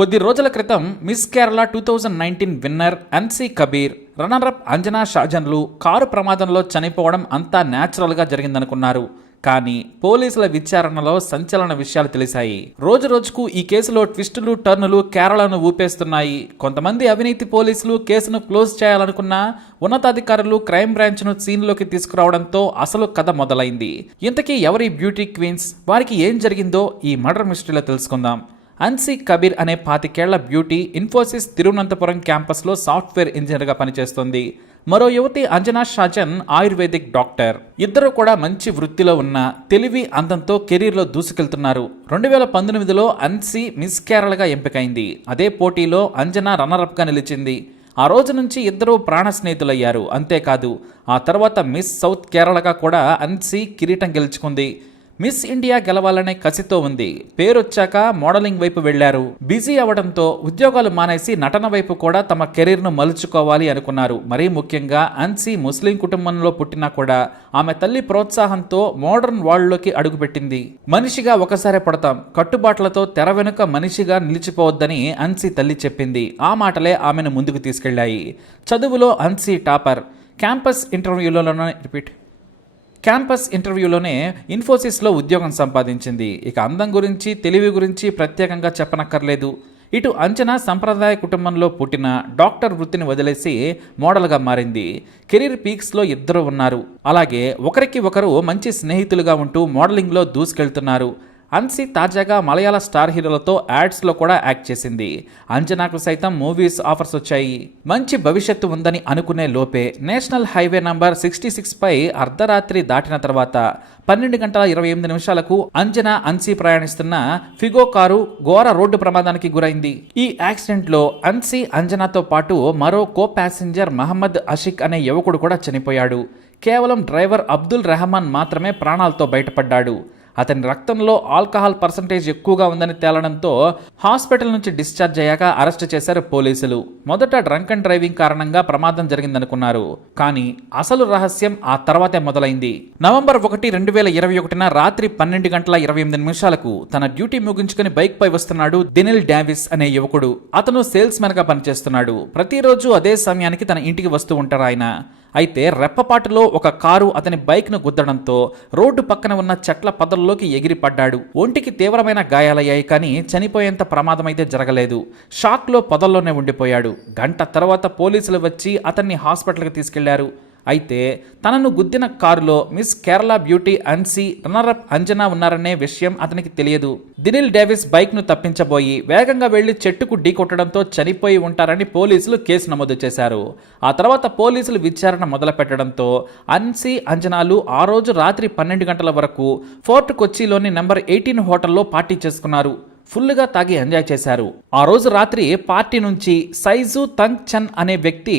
కొద్ది రోజుల క్రితం Miss Kerala two thousand nineteen winner Ansi Kabeer runner up Anjana షాజన్లు car ప్రమాదంలో చనిపోవడం అంతా న్యాచురల్గా జరిగిందనుకున్నారు. కానీ పోలీసుల విచారణలో సంచలన విషయాలు తెలిసాయి రోజు రోజుకు ఈ కేసులో ట్విస్టులు టర్నులు కేరళను ఊపేస్తున్నాయి. కొంతమంది అవినీతి పోలీసులు కేసును క్లోజ్ చేయాలనుకున్నా ఉన్నతాధికారులు క్రైమ్ బ్రాంచ్ను సీన్లోకి తీసుకురావడంతో అసలు కథ మొదలైంది. ఇంతకీ ఎవరి బ్యూటీ క్వీన్స్? వారికి ఏం జరిగిందో ఈ మర్డర్ మిస్టరీలో తెలుసుకుందాం. అన్సీ కబీర్ అనే పాతికేళ్ళ బ్యూటీ ఇన్ఫోసిస్ తిరువనంతపురం క్యాంపస్లో సాఫ్ట్వేర్ ఇంజనీర్గా పనిచేస్తుంది. మరో యువతి అంజనా షాజన్ ఆయుర్వేదిక్ డాక్టర్. ఇద్దరు కూడా మంచి వృత్తిలో ఉన్న తెలివి అందంతో కెరీర్లో దూసుకెళ్తున్నారు. రెండు వేల పంతొమ్మిదిలో అన్సీ మిస్ కేరళగా ఎంపికైంది. అదే పోటీలో అంజనా రన్నరప్గా నిలిచింది. ఆ రోజు నుంచి ఇద్దరూ ప్రాణ స్నేహితులయ్యారు. అంతేకాదు ఆ తర్వాత మిస్ సౌత్ కేరళగా కూడా అన్సీ కిరీటం గెలుచుకుంది. మిస్ ఇండియా గెలవాలనే కసితో ఉంది. పేరొచ్చాక మోడలింగ్ వైపు వెళ్ళారు. బిజీ అవడంతో ఉద్యోగాలు మానేసి నటన వైపు కూడా తమ కెరీర్ను మలుచుకోవాలి అనుకున్నారు. మరీ ముఖ్యంగా అన్సీ ముస్లిం కుటుంబంలో పుట్టినా కూడా ఆమె తల్లి ప్రోత్సాహంతో మోడర్న్ వరల్డ్లోకి అడుగుపెట్టింది. మనిషిగా ఒకసారి పడతాం. కట్టుబాట్లతో తెర వెనుక మనిషిగా నిలిచిపోవద్దని అన్సీ తల్లి చెప్పింది. ఆ మాటలే ఆమెను ముందుకు తీసుకెళ్ళాయి. చదువులో అన్సీ టాపర్. క్యాంపస్ ఇంటర్వ్యూలోనే రిపీట్. క్యాంపస్ ఇంటర్వ్యూలోనే ఇన్ఫోసిస్లో ఉద్యోగం సంపాదించింది. ఇక అందం గురించి తెలివి గురించి ప్రత్యేకంగా చెప్పనక్కర్లేదు. ఇటు అంచనా సంప్రదాయ కుటుంబంలో పుట్టిన డాక్టర్ వృత్తిని వదిలేసి మోడల్గా మారింది. కెరీర్ పీక్స్లో ఇద్దరు ఉన్నారు. అలాగే ఒకరికి ఒకరు మంచి స్నేహితులుగా ఉంటూ మోడలింగ్లో దూసుకెళ్తున్నారు. అన్సీ తాజాగా మలయాళ స్టార్ హీరోలతో యాడ్స్లో కూడా యాక్ట్ చేసింది. అంజనాకు సైతం మూవీస్ ఆఫర్స్ వచ్చాయి. మంచి భవిష్యత్తు ఉందని అనుకునే లోపే national highway number sixty six పై అర్ధరాత్రి దాటిన తర్వాత పన్నెండు గంటల ఇరవై ఎనిమిది నిమిషాలకు అంజనా అన్సీ ప్రయాణిస్తున్న ఫిగో కారు ఘోర రోడ్డు ప్రమాదానికి గురైంది. ఈ యాక్సిడెంట్లో అన్సీ అంజనాతో పాటు మరో కో ప్యాసింజర్ మహమ్మద్ అషిక్ అనే యువకుడు కూడా చనిపోయాడు. కేవలం డ్రైవర్ అబ్దుల్ రెహమాన్ మాత్రమే ప్రాణాలతో బయటపడ్డాడు. అతని రక్తంలో ఆల్కహాల్ పర్సంటేజ్ ఎక్కువగా ఉందని తేలడంతో హాస్పిటల్ నుంచి డిశ్చార్జ్ అయ్యాక అరెస్ట్ చేశారు పోలీసులు. మొదట డ్రంక్ అండ్ డ్రైవింగ్ కారణంగా ప్రమాదం జరిగిందనుకున్నారు. కానీ అసలు రహస్యం ఆ తర్వాతే మొదలైంది. నవంబర్ ఒకటి రెండు వేల ఇరవై ఒకటిన రాత్రి పన్నెండు గంటల ఇరవై ఎనిమిది నిమిషాలకు తన డ్యూటీ ముగించుకుని బైక్ పై వస్తున్నాడు దినిల్ డావిస్ అనే యువకుడు. అతను సేల్స్ మెన్గా పనిచేస్తున్నాడు. ప్రతిరోజు అదే సమయానికి తన ఇంటికి వస్తూ ఉంటారు ఆయన. అయితే రెప్పపాటులో ఒక కారు అతని బైక్ను గుద్దడంతో రోడ్డు పక్కన ఉన్న చెట్ల పదల్లోకి ఎగిరి పడ్డాడు ఒంటికి తీవ్రమైన గాయాలయ్యాయి కానీ చనిపోయేంత ప్రమాదమైతే జరగలేదు. షాక్లో పొదల్లోనే ఉండిపోయాడు. గంట తర్వాత పోలీసులు వచ్చి అతన్ని హాస్పిటల్కి తీసుకెళ్ళారు. అయితే తనను గుద్దిన కారులో Miss Kerala beauty Ansi runner up Anjana ఉన్నారనే విషయం అతనికి తెలియదు. దినిల్ డేవిస్ బైక్ను తప్పించబోయి వేగంగా వెళ్ళి చెట్టుకు ఢీకొట్టడంతో చనిపోయి ఉంటారని పోలీసులు కేసు నమోదు చేశారు. ఆ తర్వాత పోలీసులు విచారణ మొదలుపెట్టడంతో అన్సీ అంజనాలు ఆ రోజు రాత్రి పన్నెండు గంటల వరకు ఫోర్ట్ కొచ్చిలోని నెంబర్ ఎయిటీన్ హోటల్లో పార్టీ చేసుకున్నారు. ఫుల్గా తాగి ఎంజాయ్ చేశారు. ఆ రోజు రాత్రి పార్టీ నుంచి సైజు తంగ్ చన్ అనే వ్యక్తి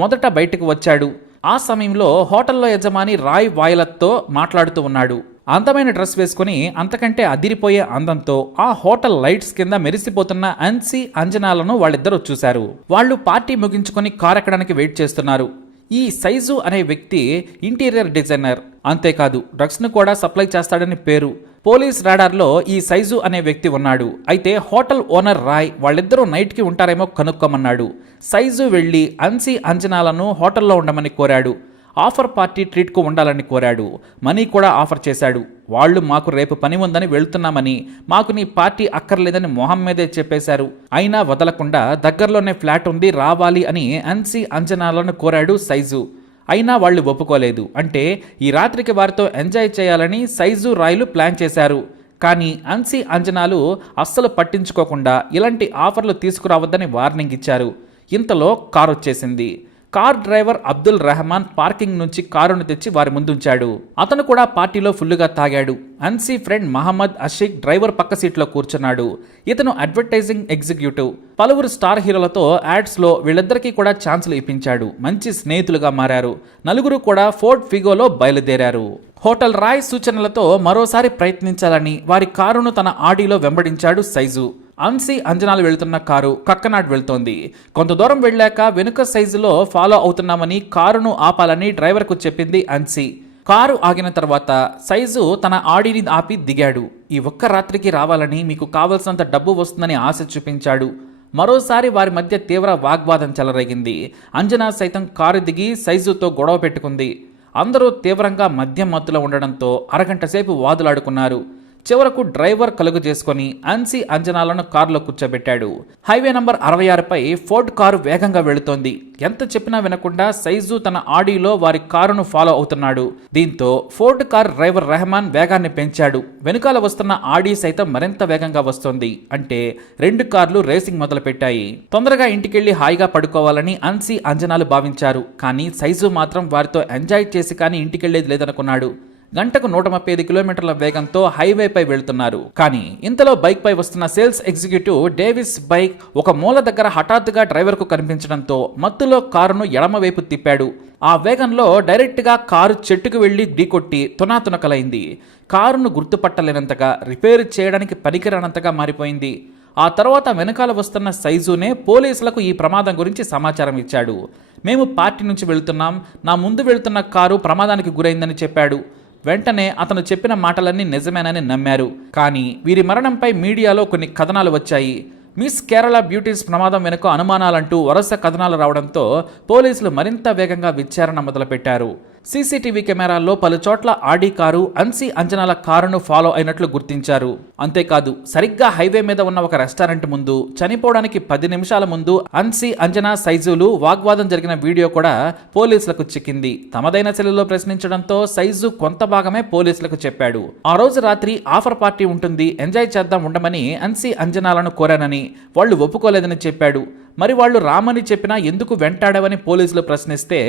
మొదట బయటకు వచ్చాడు. ఆ సమయంలో హోటల్లో యజమాని రాయ్ వాయలత్తో మాట్లాడుతూ ఉన్నాడు. అందమైన డ్రెస్ వేసుకుని అంతకంటే అదిరిపోయే అందంతో ఆ హోటల్ లైట్స్ కింద మెరిసిపోతున్న అన్సీ అంజనాలను వాళ్ళిద్దరూ చూశారు. వాళ్ళు పార్టీ ముగించుకొని కార్ ఎక్కడానికి వెయిట్ చేస్తున్నారు. ఈ సైజు అనే వ్యక్తి ఇంటీరియర్ డిజైనర్. అంతేకాదు డ్రగ్స్ను కూడా సప్లై చేస్తాడని పేరు. పోలీస్ రాడార్లో ఈ సైజు అనే వ్యక్తి ఉన్నాడు. అయితే హోటల్ ఓనర్ రాయ్ వాళ్ళిద్దరూ నైట్కి ఉంటారేమో కనుక్కోమన్నాడు. సైజు వెళ్ళి అన్సీ అంజనాలను హోటల్లో ఉండమని కోరాడు. ఆఫర్ పార్టీ ట్రీట్కు ఉండాలని కోరాడు. మనీ కూడా ఆఫర్ చేశాడు. వాళ్ళు మాకు రేపు పని ఉందని వెళ్తున్నామని మాకు నీ పార్టీ అక్కర్లేదని మొహం మీదే చెప్పేశారు. అయినా వదలకుండా దగ్గరలోనే ఫ్లాట్ ఉంది రావాలి అని అన్సీ అంజనాలను కోరాడు సైజు. అయినా వాళ్ళు ఒప్పుకోలేదు. అంటే ఈ రాత్రికి వారితో ఎంజాయ్ చేయాలని సైజు రాయలు ప్లాన్ చేశారు. కానీ అన్సీ అంజనాలు అస్సలు పట్టించుకోకుండా ఇలాంటి ఆఫర్లు తీసుకురావద్దని వార్నింగ్ ఇచ్చారు. ఇంతలో కారు వచ్చేసింది. Car driver Abdul Rahman parking నుంచి కారును తెచ్చి వారి ముందుంచాడు. అతను కూడా పార్టీలో ఫుల్లుగా తాగాడు. అన్సీ ఫ్రెండ్ మహమ్మద్ అషిక్ డ్రైవర్ పక్క సీట్లో కూర్చున్నాడు. ఇతను అడ్వర్టైజింగ్ ఎగ్జిక్యూటివ్. పలువురు స్టార్ హీరోలతో యాడ్స్లో వీళ్ళిద్దరికీ కూడా ఛాన్సులు ఇప్పించాడు. మంచి స్నేహితులుగా మారారు. నలుగురు కూడా ఫోర్డ్ ఫిగోలో బయలుదేరారు. హోటల్ రాయ్ సూచనలతో మరోసారి ప్రయత్నించాలని వారి కారును తన ఆడిలో వెంబడించాడు సైజు. అంశీ అంజనాలు వెళుతున్న కారు కక్కనాడు వెళ్తోంది. కొంత దూరం వెళ్ళాక వెనుక సైజులో ఫాలో అవుతున్నామని కారును ఆపాలని డ్రైవర్కు చెప్పింది అంశీ. కారు ఆగిన తర్వాత సైజు తన ఆడిని ఆపి దిగాడు. ఈ ఒక్క రాత్రికి రావాలని మీకు కావలసినంత డబ్బు వస్తుందని ఆశ చూపించాడు. మరోసారి వారి మధ్య తీవ్ర వాగ్వాదం చెలరేగింది. అంజనా సైతం కారు దిగి సైజుతో గొడవ పెట్టుకుంది. అందరూ తీవ్రంగా మద్యం మత్తులో ఉండడంతో అరగంట సేపు వాదులాడుకున్నారు. చివరకు డ్రైవర్ కలుగు చేసుకుని అన్సీ అంజనాలను కారులో కూర్చోబెట్టాడు. హైవే నంబర్ అరవై ఆరుపై ఫోర్డ్ కారు వేగంగా వెళుతోంది. ఎంత చెప్పినా వినకుండా సైజు తన ఆడీలో వారి కారును ఫాలో అవుతున్నాడు. దీంతో ఫోర్డ్ కార్ డ్రైవర్ రెహమాన్ వేగాన్ని పెంచాడు. వెనుకాల వస్తున్న ఆడీ సైతం మరింత వేగంగా వస్తోంది. అంటే రెండు కార్లు రేసింగ్ మొదలుపెట్టాయి. తొందరగా ఇంటికెళ్ళి హాయిగా పడుకోవాలని అన్సీ అంజనాలు భావించారు. కానీ సైజు మాత్రం వారితో ఎంజాయ్ చేసి కానీ ఇంటికెళ్ళేది లేదనుకున్నాడు. గంటకు నూట ముప్పై ఐదు కిలోమీటర్ల వేగంతో హైవేపై వెళ్తున్నారు. కానీ ఇంతలో బైక్ పై వస్తున్న సేల్స్ ఎగ్జిక్యూటివ్ డేవిస్ బైక్ ఒక మూల దగ్గర హఠాత్తుగా డ్రైవర్కు కనిపించడంతో మత్తులో కారును ఎడమవైపు తిప్పాడు. ఆ వేగంలో డైరెక్ట్గా కారు చెట్టుకు వెళ్ళి ఢీకొట్టి తునాతునకలైంది. కారును గుర్తుపట్టలేనంతగా రిపేర్ చేయడానికి పనికిరానంతగా మారిపోయింది. ఆ తర్వాత వెనకాల వస్తున్న సైజునే పోలీసులకు ఈ ప్రమాదం గురించి సమాచారం ఇచ్చాడు. మేము పార్టీ నుంచి వెళ్తున్నాం. నా ముందు వెళ్తున్న కారు ప్రమాదానికి గురైందని చెప్పాడు. వెంటనే అతను చెప్పిన మాటలన్నీ నిజమేనని నమ్మారు. కానీ వీరి మరణంపై మీడియాలో కొన్ని కథనాలు వచ్చాయి. మిస్ కేరళ బ్యూటీస్ ప్రమాదం వెనుక అనుమానాలంటూ వరుస కథనాలు రావడంతో పోలీసులు మరింత వేగంగా విచారణ మొదలుపెట్టారు. సీసీటీవీ కెమెరాల్లో పలుచోట్ల ఆడి కారు అన్సీ అంజనాల కారును ఫాలో అయినట్లు గుర్తించారు. అంతేకాదు సరిగ్గా హైవే మీద ఉన్న ఒక రెస్టారెంట్ ముందు చనిపోవడానికి పది నిమిషాల ముందు అన్సీ అంజనా సైజులు వాగ్వాదం జరిగిన వీడియో కూడా పోలీసులకు చిక్కింది. తమదైన శైలిలో ప్రశ్నించడంతో సైజు కొంత భాగమే పోలీసులకు చెప్పాడు. ఆ రోజు రాత్రి ఆఫర్ పార్టీ ఉంటుంది ఎంజాయ్ చేద్దాం ఉండమని అన్సీ అంజనాలను కోరానని వాళ్ళు ఒప్పుకోలేదని చెప్పాడు. మరి వాళ్ళు రామని చెప్పినా ఎందుకు వెంటాడవని పోలీసులు ప్రశ్నిస్తే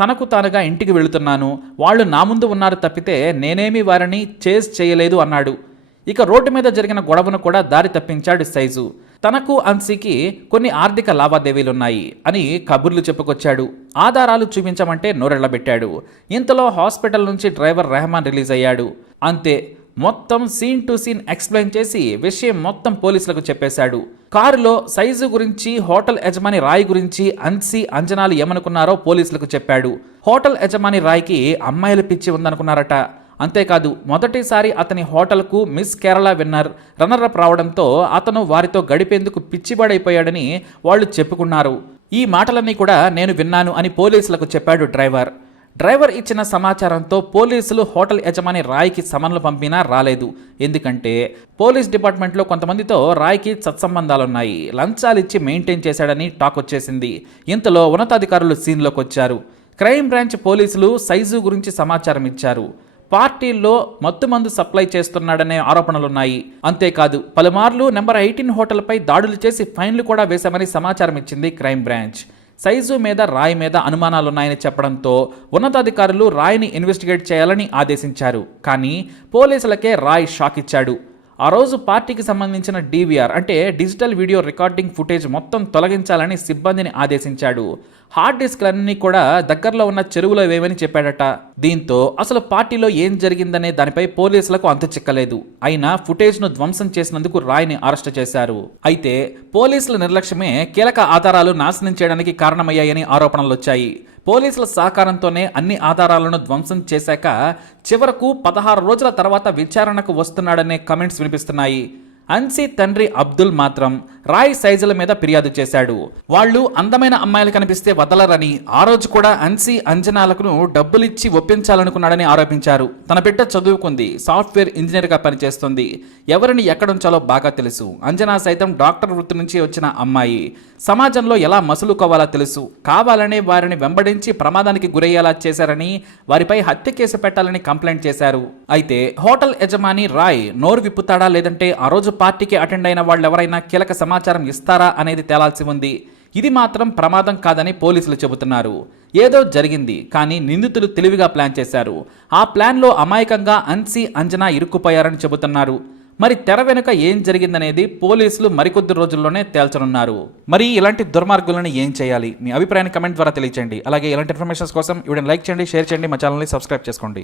తనకు తానుగా ఇంటికి వెళుతున్నాను వాళ్ళు నా ముందు ఉన్నారు తప్పితే నేనేమి వారిని చేజ్ చేయలేదు అన్నాడు. ఇక రోడ్డు మీద జరిగిన గొడవను కూడా దారి తప్పించాడు సైజు. తనకు అన్సీకి కొన్ని ఆర్థిక లావాదేవీలున్నాయి అని కబుర్లు చెప్పుకొచ్చాడు. ఆధారాలు చూపించమంటే నోరెళ్ళబెట్టాడు ఇంతలో హాస్పిటల్ నుంచి డ్రైవర్ రెహమాన్ రిలీజ్ అయ్యాడు. అంతే మొత్తం సీన్ టు సీన్ ఎక్స్ప్లెయిన్ చేసి విషయం మొత్తం పోలీసులకు చెప్పేశాడు. కారులో సైజు గురించి హోటల్ యజమాని రాయ్ గురించి అన్సి అంజనాలు ఏమనుకున్నారో పోలీసులకు చెప్పాడు. హోటల్ యజమాని రాయ్కి అమ్మాయిల పిచ్చి ఉందనుకున్నారట. అంతేకాదు మొదటిసారి అతని హోటల్కు మిస్ కేరళ విన్నర్ రన్నర్అప్ రావడంతో అతను వారితో గడిపేందుకు పిచ్చిబడైపోయాడని వాళ్ళు చెప్పుకున్నారు. ఈ మాటలన్నీ కూడా నేను విన్నాను అని పోలీసులకు చెప్పాడు డ్రైవర్. డ్రైవర్ ఇచ్చిన సమాచారంతో పోలీసులు హోటల్ యజమాని రాయ్కి సమన్లు పంపినా రాలేదు. ఎందుకంటే పోలీస్ డిపార్ట్మెంట్లో కొంతమందితో రాయ్కి సత్సంబంధాలున్నాయి. లంచాలు ఇచ్చి మెయింటైన్ చేశాడని టాక్ వచ్చేసింది. ఇంతలో ఉన్నతాధికారులు సీన్లోకి వచ్చారు. క్రైమ్ బ్రాంచ్ పోలీసులు సైజు గురించి సమాచారం ఇచ్చారు. పార్టీల్లో మత్తుమందు సప్లై చేస్తున్నాడనే ఆరోపణలున్నాయి. అంతేకాదు పలుమార్లు నెంబర్ ఎయిటీన్ హోటల్పై దాడులు చేసి ఫైన్లు కూడా వేశామని సమాచారం ఇచ్చింది క్రైమ్ బ్రాంచ్. సైజు మీద రాయ్ మీద అనుమానాలున్నాయని చెప్పడంతో ఉన్నతాధికారులు రాయ్ని ఇన్వెస్టిగేట్ చేయాలని ఆదేశించారు. కానీ పోలీసులకే రాయ్ షాక్ ఇచ్చాడు ఆ రోజు పార్టీకి సంబంధించిన డీవీఆర్ అంటే డిజిటల్ వీడియో రికార్డింగ్ ఫుటేజ్ మొత్తం తొలగించాలని సిబ్బందిని ఆదేశించాడు. హార్డ్ డిస్క్లన్నీ కూడా దగ్గరలో ఉన్న చెరువులో వేయమని చెప్పాడట. దీంతో అసలు పార్టీలో ఏం జరిగిందనే దానిపై పోలీసులకు అంతు చిక్కలేదు. అయినా ఫుటేజ్ను ధ్వంసం చేసినందుకు రాయ్ని అరెస్ట్ చేశారు. అయితే పోలీసుల నిర్లక్ష్యమే కీలక ఆధారాలు నాశనం చేయడానికి కారణమయ్యాయని ఆరోపణలు వచ్చాయి పోలీసుల సహకారంతోనే అన్ని ఆధారాలను ధ్వంసం చేశాక చివరకు పదహారు రోజుల తర్వాత విచారణకు వస్తున్నాడనే కమెంట్స్ వినిపిస్తున్నాయి. అన్సీ తండ్రి అబ్దుల్ మాత్రం రాయ్ సైజుల మీద ఫిర్యాదు చేశాడు. వాళ్ళు అందమైన అమ్మాయిలు కనిపిస్తే వదలరని ఆ రోజు కూడా అన్సీ అంజనాలకు డబ్బులిచ్చి ఒప్పించాలనుకున్నాడని ఆరోపించారు. తన బిడ్డ చదువుకుంది సాఫ్ట్వేర్ ఇంజనీర్గా పనిచేస్తుంది. ఎవరిని ఎక్కడుంచాలో బాగా తెలుసు. అంజనా సైతం డాక్టర్ వృత్తి నుంచి వచ్చిన అమ్మాయి. సమాజంలో ఎలా మసులుకోవాలో తెలుసు. కావాలనే వారిని వెంబడించి ప్రమాదానికి గురయ్యేలా చేశారని వారిపై హత్య కేసు పెట్టాలని కంప్లైంట్ చేశారు. అయితే హోటల్ యజమాని రాయ్ నోరు విప్పుతాడా లేదంటే ఆ రోజు పార్టీకి అటెండ్ అయిన వాళ్ళు ఎవరైనా కీలక సమాచారం ఇస్తారా అనేది తేలాల్సి ఉంది. ఇది మాత్రం ప్రమాదం కాదని పోలీసులు చెబుతున్నారు. ఏదో జరిగింది కానీ నిందితులు తెలివిగా ప్లాన్ చేశారు. ఆ ప్లాన్లో అమాయకంగా అన్సి అంజనా ఇరుక్కుపోయారని చెబుతున్నారు. మరి తెర వెనుక ఏం జరిగిందనేది పోలీసులు మరికొద్ది రోజుల్లోనే తేల్చనున్నారు. మరి ఇలాంటి దుర్మార్గులను ఏం చేయాలి? మీ అభిప్రాయాన్ని కమెంట్ ద్వారా తెలియచేయండి. అలాగే ఇలాంటి ఇన్ఫర్మేషన్స్ కోసం ఇవిడని లైక్ చేయండి షేర్ చేయండి మా ఛానల్ని సబ్స్క్రైబ్ చేసుకోండి.